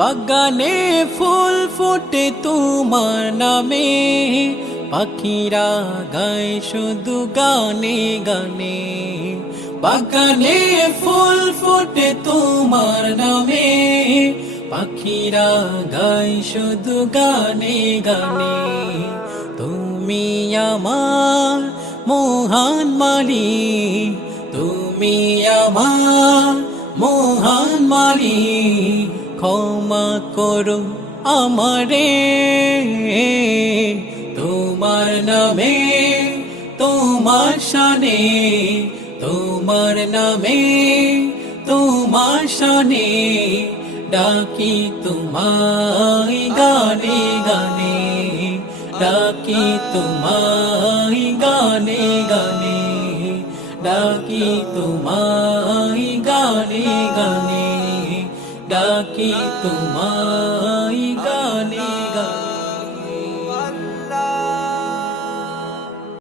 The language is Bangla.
বাগানে ফুল ফোটে তোমার নামে, পাখিরা গায় শুধু গানে গানে। বাগানে ফুল ফোটে তোমার নামে, পাখিরা গায় শুধু গানে গানে। তুমি আমার মহান মালিক, তুমি আমার মহান মালিক, ক্ষমা করো আমারে। তোমার নামে তোমার শানে, তোমার নামে তোমার শানে, ডাকি তোমায় গানে গানে, ডাকি তোমায় গানে গানে, ডাকি তোমায় গানে গানে, ডাকি তোমায়।